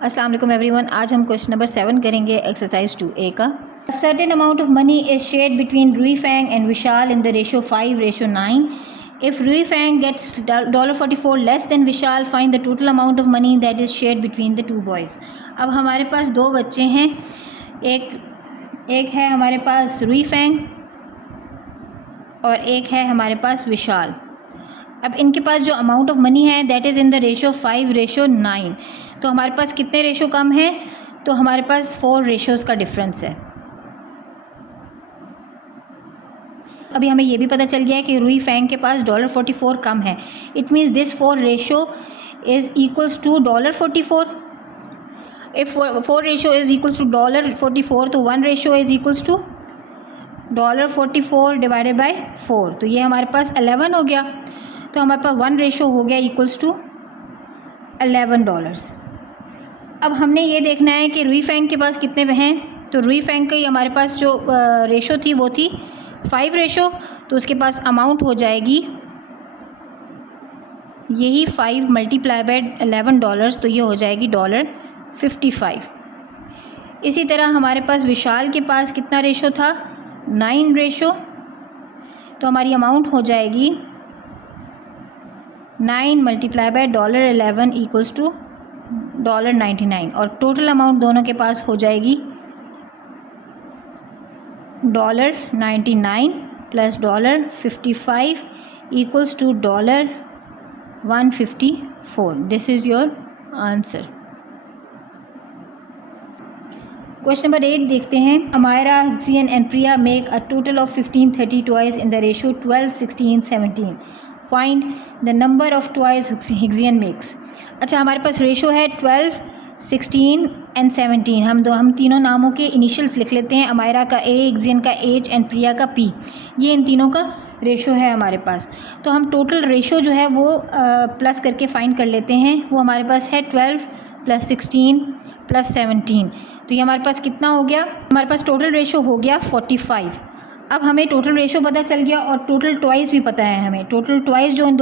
अस्सलाम वालेकुम एवरीवन। आज हम क्वेश्चन नंबर 7 करेंगे एक्सरसाइज 2A का। Certain amount of money is shared between Rui Fang and Vishal in the ratio 5:9। If Rui Fang gets $44 less than Vishal, find the total amount of money that is shared between the two boys. अब हमारे पास दो बच्चे हैं, एक है हमारे पास रूई Fang और एक है हमारे पास विशाल। अब इनके पास जो अमाउंट ऑफ मनी है that is in the ratio 5:9। तो हमारे पास कितने रेशो कम है? तो हमारे पास 4 रेशोज़ का डिफरेंस है। अभी हमें ये भी पता चल गया है कि रूई फैंग के पास $44 कम है। It means this 4 ratio is equals to $44। If 4 ratio is equals to $44 तो 1 ratio is equals to $44 divided by 4, तो ये हमारे पास 11 हो गया। तो हमारे पास 1 रेशो हो गया इक्वल्स टू $11। अब हमने ये देखना है कि रूई फैंग के पास कितने हैं। तो रूई फैंग की हमारे पास जो रेशो थी वो थी 5 रेशो, तो उसके पास अमाउंट हो जाएगी यही 5 मल्टीप्लाई बाय $11, तो ये हो जाएगी $55। इसी तरह हमारे पास विशाल के पास कितना रेशो था? 9 रेशो, तो हमारी अमाउंट हो जाएगी 9 मल्टीप्लाई बाय $11 इक्वल्स टू $99, और टोटल अमाउंट दोनों के पास हो जाएगी $99 plus $55 equals to $154। This is your answer. Question number 8 देखते हैं। अमायरा, हिक्सियन and Priya make a total of 15-30 toys in the ratio 12, 16, 17। Find the number of toys हिक्सियन मेक्स। अच्छा, हमारे पास रेशो है 12, 16 एंड 17। हम तीनों नामों के इनिशियल्स लिख लेते हैं। अमायरा का A, हिक्सियन का H एंड प्रिया का P। ये इन तीनों का रेशो है हमारे पास। तो हम टोटल रेशो जो है वो प्लस करके फाइंड कर लेते हैं। वो हमारे पास है 12 प्लस 16 प्लस 17। तो ये हमारे पास कितना हो गया? हमारे पास टोटल रेशो हो गया 45। अब हमें टोटल रेशो पता चल गया और टोटल टॉयज़ भी पता है हमें। टोटल टॉयज़ जो इन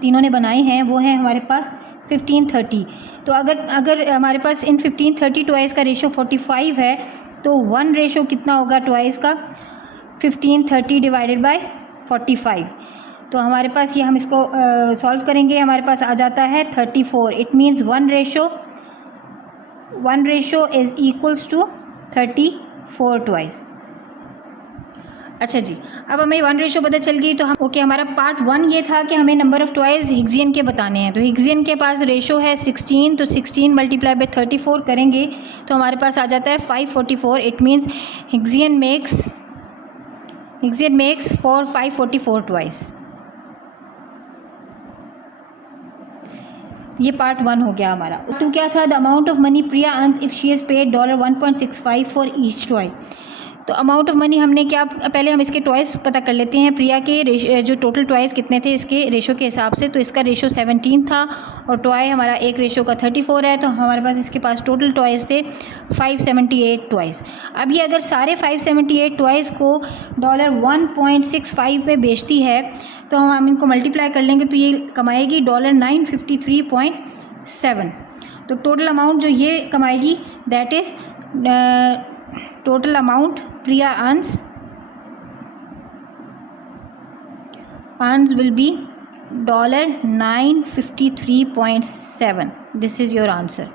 तीनों ने बनाए हैं वो हैं हमारे पास 15-30। तो अगर हमारे पास इन 15-30 टॉयज़ का रेशो 45 है तो 1 रेशो कितना होगा टॉयज़ का? 15-30 डिवाइडेड बाय 45। तो हमारे पास ये हम इसको सॉल्व करेंगे, हमारे पास आ जाता है 34। It means 1 ratio is equals to 34 toys. अच्छा जी, अब हमें 1 रेशो पता चल गई। तो हम हमारा पार्ट 1 ये था कि हमें नंबर ऑफ़ टॉयज़ हिक्सियन के बताने हैं। तो हिक्सियन के पास रेशो है 16, तो 16 मल्टीप्लाई बाय 34 करेंगे तो हमारे पास आ जाता है 544। It means Hicksian makes 544 toys. ये पार्ट 1 हो गया हमारा। तो क्या था? The amount of money Priya earns if she is paid $1.65 for each toy. तो अमाउंट ऑफ मनी हमने क्या, पहले हम इसके टॉयज़ पता कर लेते हैं। प्रिया के जो टोटल टॉयज़ कितने थे इसके रेशो के हिसाब से, तो इसका रेशो 17 था और टॉय हमारा एक रेशो का 34 है। तो हमारे पास इसके पास टोटल टॉयज़ थे 578 टॉयज़। अब ये अगर सारे 578 टॉयज़ को $1.65 पे बेचती है तो हम इनको मल्टीप्लाई कर लेंगे तो ये कमाएगी $953.7। तो टोटल अमाउंट जो ये कमाएगी that is total amount Priya earns will be $953.7। This is your answer.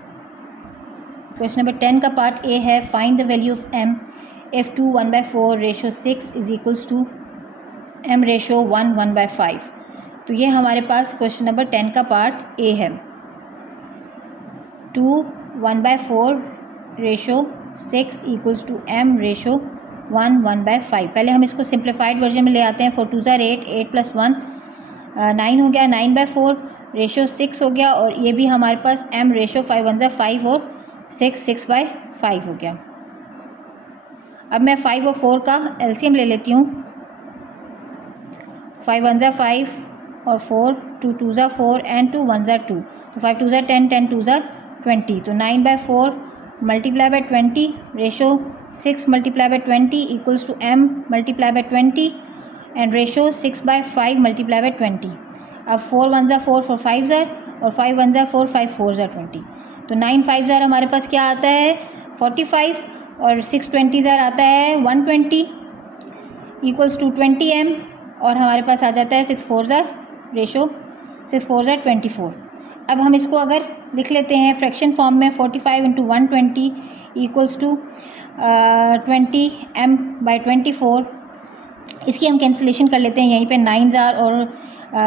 Question number 10 का पार्ट A है। Find the value of M if 2 1/4 ratio 6 is equals to M ratio 1 1/5। तो ये हमारे पास क्वेश्चन नंबर 10 का part A है। 2 1/4 ratio 6 equals to M ratio 1 1/5। पहले हम इसको सिंप्लीफाइड वर्जन में ले आते हैं। 4 2 ज़ार 8, 8 + 1 9 हो गया, 9/4 रेशो 6 हो गया, और ये भी हमारे पास M रेशो 5 1 ज़ार 5 और 6/5 हो गया। अब मैं 5 और 4 का LCM ले लेती हूँ। 5 1 ज़ार 5 और 4, 2 2 ज़ार 4 एंड 2 1 ज़ार 2, तो 5 2 ज़ार 10, 10 2 ज़ार 20। तो 9/4 multiply by 20 ratio 6 multiply by 20 equals to M multiply by 20 and ratio 6/5 multiply by 20। अब 4 1 ज़ार 4, 4 5 ज़ार, और 5 1 ज़ार 4, 5 4 ज़ार 20। तो 9 5 ज़ार हमारे पास क्या आता है 45 और 6 20 ज़ार आता है 120 इक्वल्स टू 20 m और हमारे पास आ जाता है 6 4 ज़ार रेशो 6 4 ज़ार 24। अब हम इसको अगर लिख लेते हैं फ्रैक्शन फॉर्म में 45 into 120 equals to 20 m by 24। इसकी हम कैंसिलेशन कर लेते हैं यहीं पे 9 ज़ार और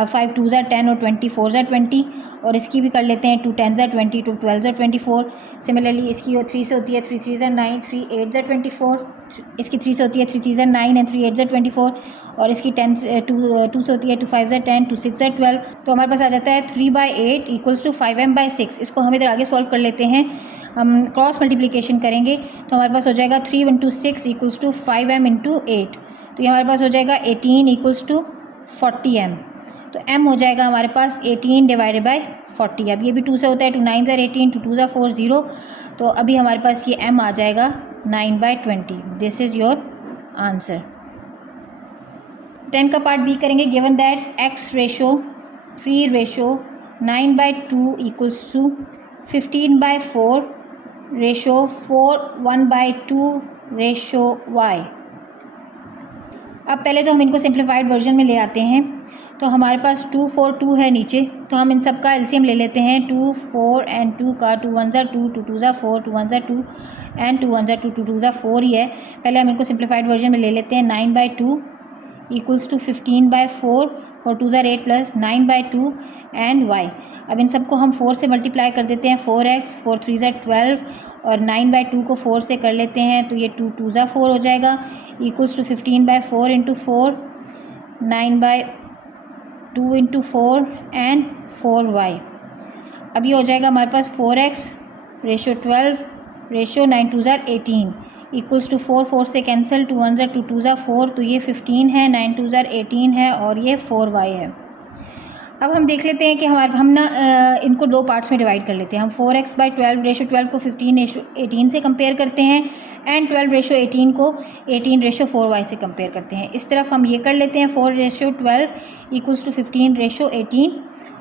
5 2 ज़ार 10 और 20 4 ज़ार 20 और इसकी भी कर लेते हैं 2 10 ज़ार 20 2 12 ज़ार 24। सिमिलरली इसकी 3 से होती है 3 3 ज़ार 9 3 8 ज़ार 24। इसकी 3 से होती है 3 3 ज़ार 9 एंड 3 8 ज़ार 24 और इसकी 2 से होती है 2 5 ज़ार 10 2 6 ज़ार 12। तो हमारे पास आ जाता है 3/8 इक्वल्स टू 5m/6। इसको हम इधर आगे सॉल्व कर लेते हैं। हम क्रॉस मल्टीप्लिकेशन करेंगे तो हमारे पास हो जाएगा 3 into 6 equals to 5m into 8। तो ये हमारे पास हो जाएगा 18 इक्वल्स टू 40m। तो m हो जाएगा हमारे पास 18 डिवाइडेड बाय 40। अब ये भी 2 से होता है 2 9 ज़ार 18 2 2 ज़ार 4 0। तो अभी हमारे पास ये m आ जाएगा 9/20। This is your answer. 10 का पार्ट बी करेंगे। Given that x ratio 3 ratio 9/2 equals to 15/4 ratio 1/2 ratio y। अब पहले तो हम इनको सिंप्लीफाइड वर्जन में ले आते हैं। तो हमारे पास 2 4 2 है नीचे, तो हम इन सब का एलसीएम ले लेते हैं। 2 4 एंड 2 का 2 1 ज़ार 2 2 2 ज़ार 4 2 1 ज़ार 2 एंड 2 1 ज़ार 2 2 2 ज़ार 4 ही है। पहले हम इनको सिंप्लीफाइड वर्जन में ले लेते हैं। 9/2 इक्वल्स टू 15/4 और 2 ज़ार 8 प्लस 9/2 एंड y। अब इन सबको हम 4 से मल्टीप्लाई कर देते हैं। 4x 4 3 ज़ार 12 और 9/2 को 4 से कर लेते हैं तो ये 2 2 ज़ार 4 हो जाएगा equals to 15/4 into 4 9/2 into 4 and 4y। अब ये हो जाएगा हमारे पास 4x रेशो 12 रेशो 9 2 ज़ार 18 इक्वल्स टू 4 4 से कैंसिल 2 1 ज़ार 2 2 ज़ार 4 तो ये 15 है 9 2 ज़ार 18 है और ये 4y है। अब हम देख लेते हैं कि हम ना इनको दो पार्ट्स में डिवाइड कर लेते हैं। हम 4x/12 रेशो 12 को 15 रेशो 18 से कंपेयर करते हैं एंड 12 रेशो 18 को 18 रेशो 4y से कंपेयर करते हैं। इस तरफ हम ये कर लेते हैं 4 रेशो 12 इक्वल्स टू 15 रेशो 18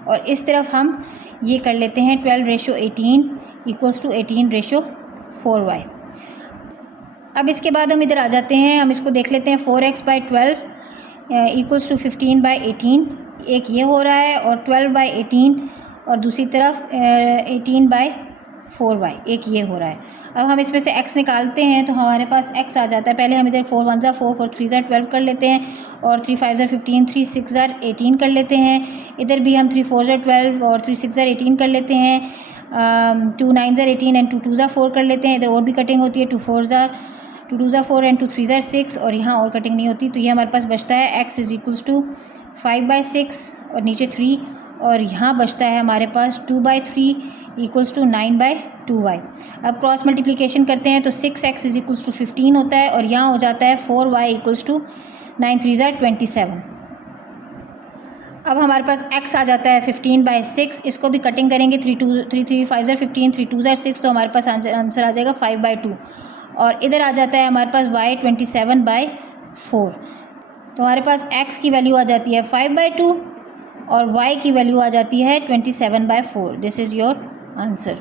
और इस तरफ हम ये कर लेते हैं 12 ratio 18 equals to 18 ratio 4y। अब इसके बाद हम इधर आ जाते हैं। हम इसको देख लेते हैं 4x/12 इक्वल्स टू 15/18। एक ये हो रहा है और 12/18 और दूसरी तरफ 18/4y एक ये हो रहा है। अब हम इसमें से x निकालते हैं तो हमारे पास x आ जाता है। पहले हम इधर 4 1 ज़ार 4 4 3 ज़ार 12 कर लेते हैं और 3 5 ज़ार 15 3 6 ज़ार 18 कर लेते हैं। इधर भी हम 3 4 ज़ार 12 और 3 6 ज़ार 18 कर लेते हैं। 2 9 ज़ार 18 एंड 2 2 ज़ार 4 कर लेते हैं। इधर और भी कटिंग होती है 2 4 ज़ार 2 2 ज़ार 4 एंड 2 3 ज़ार 6 और यहाँ और कटिंग नहीं होती। तो ये हमारे पास बचता है x इज़ इक्वल्स टू 5/6 और नीचे 3 और यहाँ बचता है हमारे पास 2/3 इक्वल्स टू 9/2y। अब क्रॉस मल्टीप्लिकेशन करते हैं तो 6x इज इक्वल्स टू 15 होता है और यहाँ हो जाता है 4y इक्वल्स टू 9 3 ज़ार 27। अब हमारे पास x आ जाता है 15/6। इसको भी कटिंग करेंगे 3 3 5 ज़ार 15 3 2 ज़ार 6 तो हमारे पास आंसर आ जाएगा 5/2 और इधर आ जाता है हमारे पास y 27/4। तो हमारे पास x की वैल्यू आ जाती है 5/2 और y की वैल्यू आ जाती है 27/4। This is your answer.